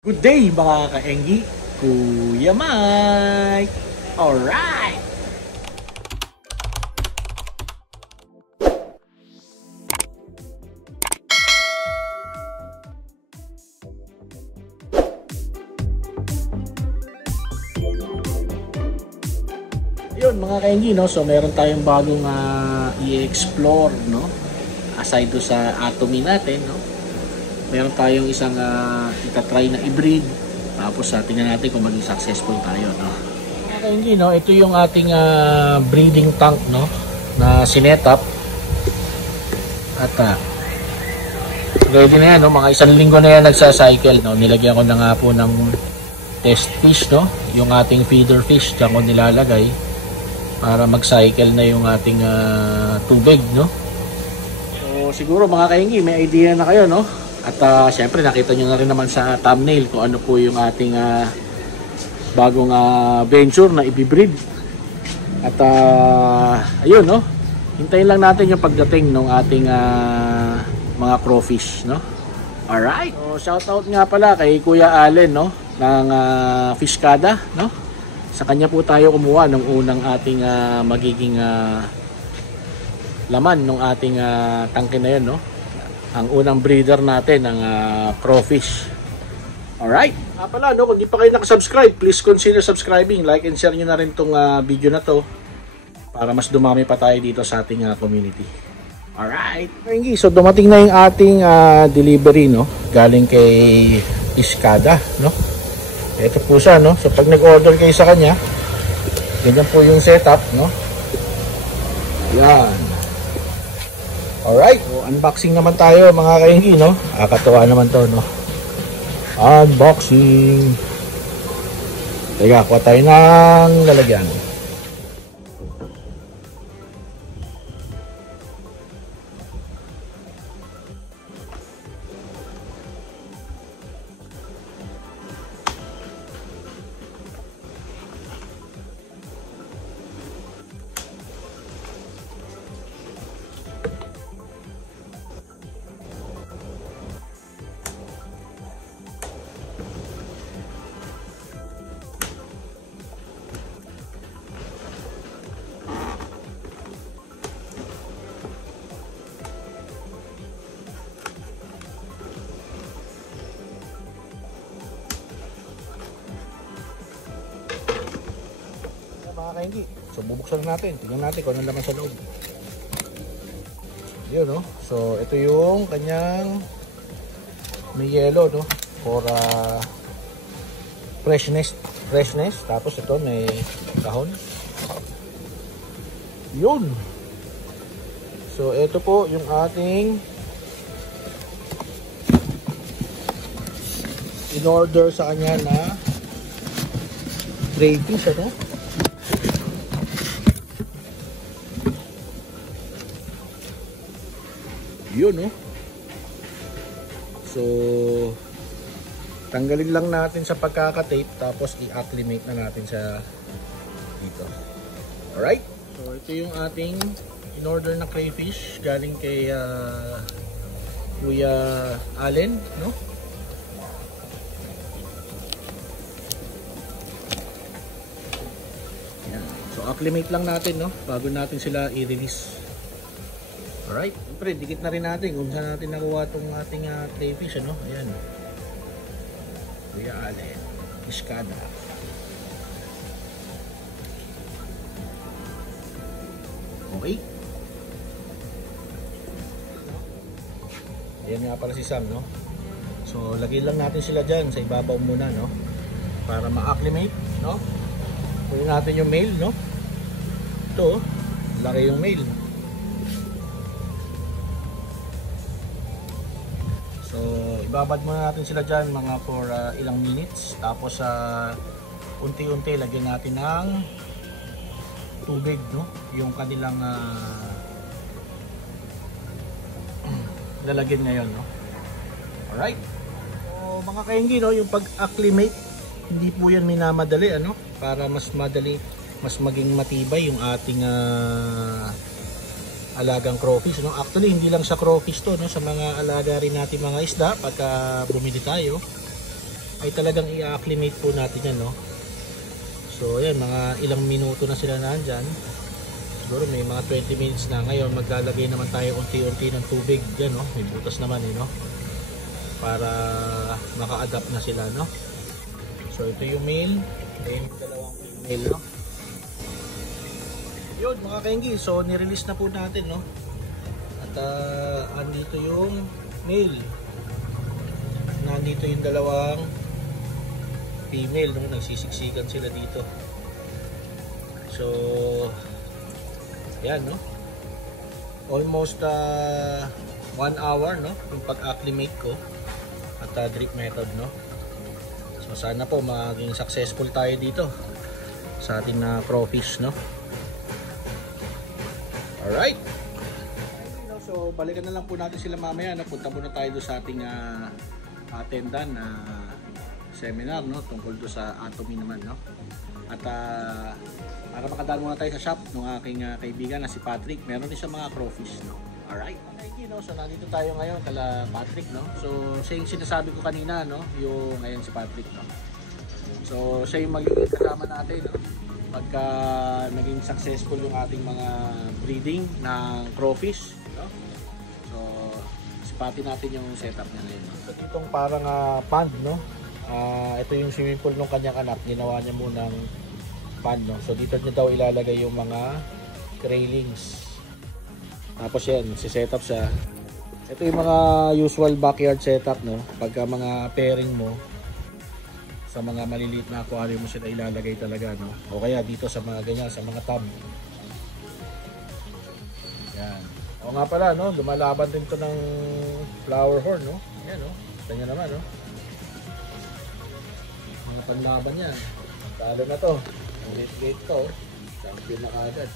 Good day mga ka-Enggi, Kuya Mike! Alright! Yun mga ka-Enggi, no? So meron tayong bagong i-explore, no? Aside do sa atomy natin, no? Meron tayong isang itatry na i-breed. Tapos tingnan natin kung maging successful tayo, no? Okay, hindi, no? Ito yung ating breeding tank, no? Na sinetup. At ready na yan, no? Mga isang linggo na yan nagsa-cycle, no? Nilagyan ko na nga po ng test fish, no? Yung ating feeder fish, diyan ko nilalagay para mag-cycle na yung ating tubig, no? So siguro mga kaingi, may idea na kayo, no? At syempre nakita nyo na rin naman sa thumbnail kung ano po yung ating bagong venture na ibibreed. At ayun, no? Hintayin lang natin yung pagdating ng ating mga crawfish, no? Alright. So shoutout nga pala kay Kuya Allen, no? Ng Fishkada, no? Sa kanya po tayo kumuha ng unang ating magiging laman ng ating tangke na yun, no? Ang unang breeder natin ng crawfish. Alright. Pala, no, kung di pa kayo nakasubscribe, please consider subscribing. Like and share nyo na rin tong video na to para mas dumami pa tayo dito sa ating community. Alright. Okay, so dumating na yung ating delivery, no? Galing kay Iskada, no? Ito po siya, no? So pag nag-order kayo sa kanya, ganyan po yung setup, no? Yan. Alright, so unboxing naman tayo mga kaingi, no? Katuwa naman to, no? Unboxing. Teka, kuha tayo ng lalagyan. Mga kaingi, so bubuksan natin, tingnan natin kung ano naman sa loob. Yun, no? So ito yung kanyang may yellow, no? For freshness. Tapos ito may kahon. Yun. So ito po yung ating in order sa kanya na crayfish, ano? Yun, no? So tanggalin lang natin sa pagkakatape tapos i-acclimate na natin sa dito. Alright? So ito yung ating in order na crayfish galing kay Kuya Allen, no? Yan. So acclimate lang natin, no? Bago natin sila i-release. Alright, siyempre dikit na rin natin kung saan natin nakuha itong ating crayfish, ano? Ayan. Kuya Allen, Iskada. Okay. Ayan nga pala si Sam, no? So lagay lang natin sila dyan sa ibabaw muna, no? Para ma-acclimate, no? Kunin natin yung male, no? Ito, laki yung male. So, ibabad muna natin sila dyan mga for ilang minutes. Tapos, unti-unti lagyan natin ng tubig, no? Yung kanilang lalagyan ngayon, no? Alright. So, mga kaingi, no? Yung pag-acclimate, hindi po yan minamadali, ano? Para mas madali, mas maging matibay yung ating alagang crawfish, no? Actually hindi lang sa crawfish to, no, sa mga alaga rin natin mga isda pagka bumili tayo. ay talagang i-acclimate po natin yan, no? So ayan, mga ilang minuto na sila nandyan. Siguro may mga 20 minutes na. Ngayon maglalagay naman tayo unti-unti ng tubig dyan, no? May butas naman no? Para maka-adapt na sila, no? So ito yung male, then dalawang female, no? Yun mga kainggi, so nirelease na po natin, no? At andito yung male, nandito yung dalawang female, no? Nagsisiksikan sila dito. So yan, no? Almost 1 hour, no? Yung pag-acclimate ko at drip method, no? So sana po maging successful tayo dito sa ating crawfish, no? Alright. So balikan na lang po natin sila mamaya, no? Punta muna tayo doon sa ating attendan na seminar, no? Tungkol doon sa atomy naman, no? At para makadaan muna tayo sa shop ng aking kaibigan na si Patrick. Meron din siya mga crawfish, no? Alright. Okay, no? So nandito tayo ngayon kala Patrick, no? So siya yung sinasabi ko kanina, no? Yung ngayon si Patrick, no? So siya yung magiging kasama natin, no? Pagka naging successful yung ating mga breeding ng crawfish, no? So sipatin natin yung setup niya ngayon, no? So itong parang pond, no? Ito yung swimming pool ng kanyang anak. Ginawa niya munang pond, no? So dito niya daw ilalagay yung mga railings. Tapos yan, si-setup siya. Ito yung mga usual backyard setup, no? Pagka mga pairing mo sa mga maliliit na aquarium mo sila ilalagay talaga, no? O kaya dito sa mga ganyan, sa mga tub. Yan. O nga pala, no? Lumalaban din to ng flower horn, no? Yan, no? Kita nyo naman, no? Mga panlaban yan. Talo na to. Ang gate to. Champion na agad.